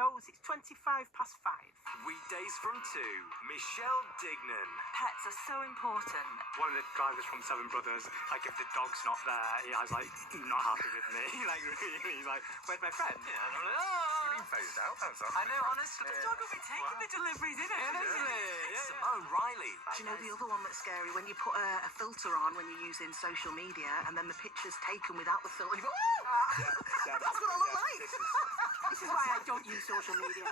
goes. It's 5:25. Weekdays from 2, Michelle Dignan. Pets are so important. One of the drivers from Seven Brothers, like if the dog's not there, he was like not happy with me. Like really, he's like, "Where's my friend?" Yeah, I'm like, oh. You've been phased out, I know, honestly. The dog will be taking the deliveries, isn't it? Simone Riley. Do you know the other one that's scary? When you put a filter on when you're using social media and then the picture's taken without the filter. You go, that's what I look like. This is why I don't use social media.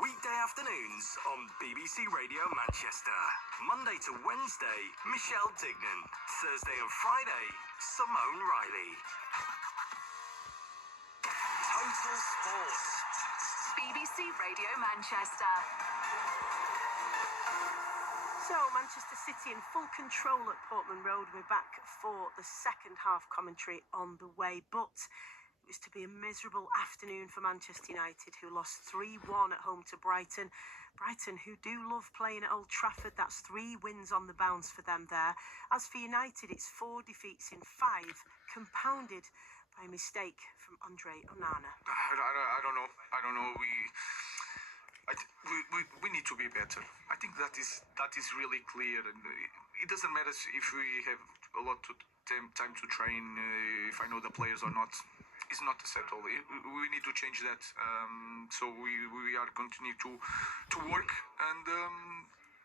Weekday afternoons on BBC Radio Manchester. Monday to Wednesday, Michelle Dignan. Thursday and Friday, Simone Riley. Total Sport. BBC Radio Manchester. So, Manchester City in full control at Portman Road. We're back for the second half commentary on the way. But it was to be a miserable afternoon for Manchester United, who lost 3-1 at home to Brighton. Brighton, who do love playing at Old Trafford, that's 3 wins on the bounce for them there. As for United, it's 4 defeats in 5, compounded by a mistake from Andre Onana. I don't know. We need to be better. I think that is really clear, and it doesn't matter if we have a lot of time to train, if I know the players or not. It's not acceptable. We need to change that. So we are continuing to work and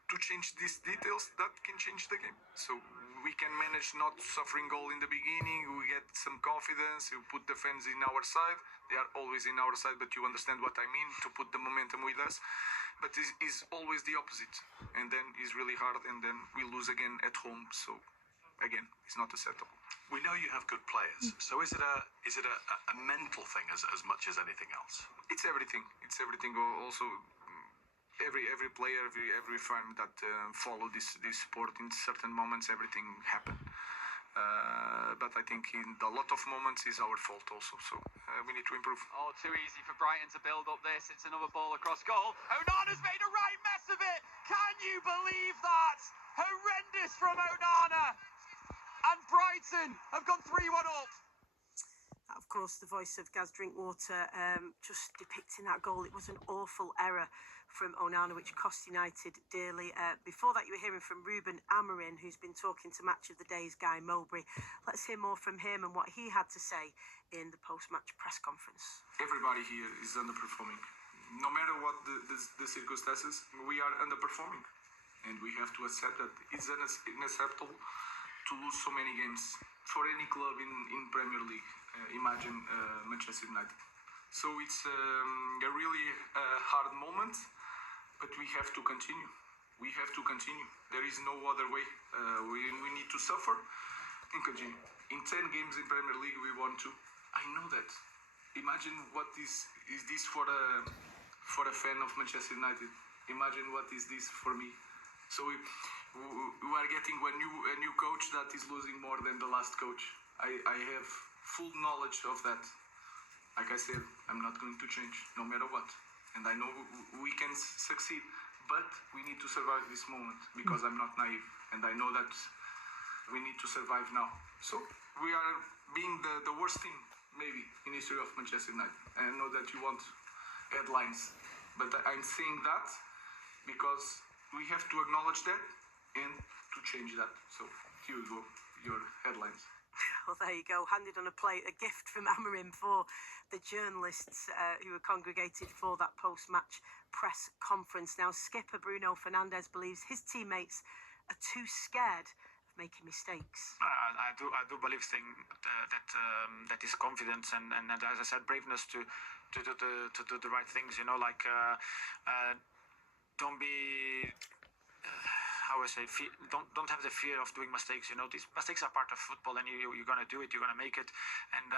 to change these details that can change the game. So we can manage not suffering goal in the beginning. We get some confidence. We put the fans in our side. They are always in our side, but you understand what I mean, to put the momentum with us. But it's always the opposite. And then it's really hard, and then we lose again at home. So again, it's not acceptable. We know you have good players. So is it a mental thing as much as anything else? It's everything. It's everything. Also, every player, every fan that follow this sport, in certain moments, everything happen. But I think in a lot of moments is our fault also. So we need to improve. Oh, too easy for Brighton to build up this. It's another ball across goal. Onana's made a right mess of it. Can you believe that? Horrendous from Onana. And Brighton have gone 3-1 up. Of course, the voice of Gaz Drinkwater just depicting that goal. It was an awful error from Onana, which cost United dearly. Before that, you were hearing from Ruben Amorim, who's been talking to Match of the Day's Guy Mowbray. Let's hear more from him and what he had to say in the post-match press conference. Everybody here is underperforming. No matter what the circumstances, we are underperforming. And we have to accept that it's unacceptable to lose so many games for any club in Premier League. Imagine Manchester United. So it's a really hard moment, but we have to continue. We have to continue. There is no other way. We need to suffer and continue. In 10 games in Premier League, we won 2. I know that. Imagine what is this for a fan of Manchester United. Imagine what is this for me. So we are getting a new coach that is losing more than the last coach. I have full knowledge of that. Like I said, I'm not going to change, no matter what. And I know we can succeed, but we need to survive this moment, because I'm not naive. And I know that we need to survive now. So we are being the worst team, maybe, in history of Manchester United. And I know that you want headlines, but I'm saying that because we have to acknowledge that and to change that. So here you go, your headlines. Well, there you go, handed on a plate, a gift from Amorim for the journalists who were congregated for that post-match press conference. Now, skipper Bruno Fernandes believes his teammates are too scared of making mistakes. I do believe that is confidence and as I said, braveness to do the right things. You know, like don't be. How I say, don't have the fear of doing mistakes. You know, these mistakes are part of football, and you're gonna do it. You're gonna make it, and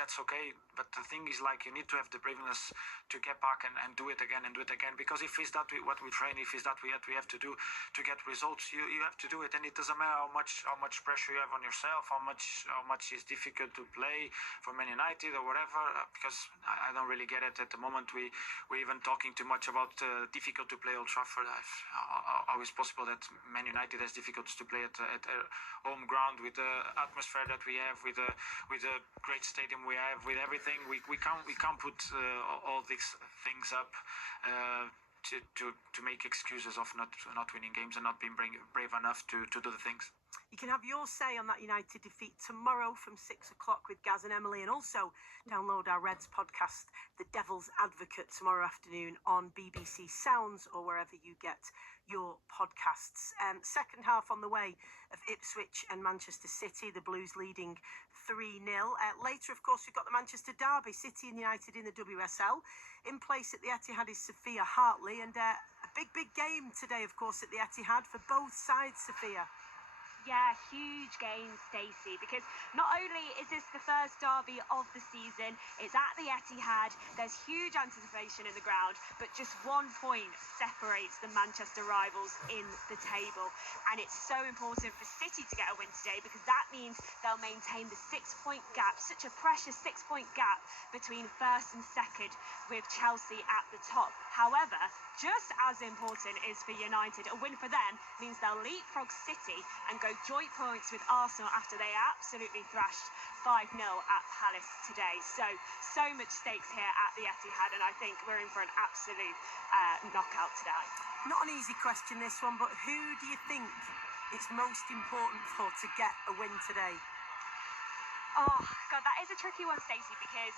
that's okay. But the thing is, like, you need to have the braveness to get back and do it again and do it again. Because if it's that what we train, if it's that we have to do to get results, you have to do it. And it doesn't matter how much pressure you have on yourself, how much is difficult to play for Man United or whatever. Because I don't really get it at the moment. We're even talking too much about difficult to play Old Trafford. How is possible possible that Man United has difficulties to play at home ground with the atmosphere that we have, with the great stadium we have, with everything. We can't put all these things up to make excuses of not winning games and not being brave enough to do the things. You can have your say on that United defeat tomorrow from 6 o'clock with Gaz and Emily, and also download our Reds podcast, The Devil's Advocate, tomorrow afternoon on BBC Sounds or wherever you get your podcasts. Second half on the way of Ipswich and Manchester City, the Blues leading 3-0. Later, of course, we've got the Manchester Derby, City and United in the WSL. In place at the Etihad is Sophia Hartley, and a big game today, of course, at the Etihad for both sides, Sophia. Yeah, huge game, Stacey, because not only is this the first derby of the season, it's at the Etihad, there's huge anticipation in the ground, but just 1 point separates the Manchester rivals in the table. And it's so important for City to get a win today, because that means they'll maintain the 6-point gap, such a precious 6-point gap between first and second, with Chelsea at the top. However, just as important is for United. A win for them means they'll leapfrog City and go joint points with Arsenal after they absolutely thrashed 5-0 at Palace today. So much stakes here at the Etihad, and I think we're in for an absolute knockout today. Not an easy question, this one, but who do you think it's most important for to get a win today? Oh, God, that is a tricky one, Stacey, because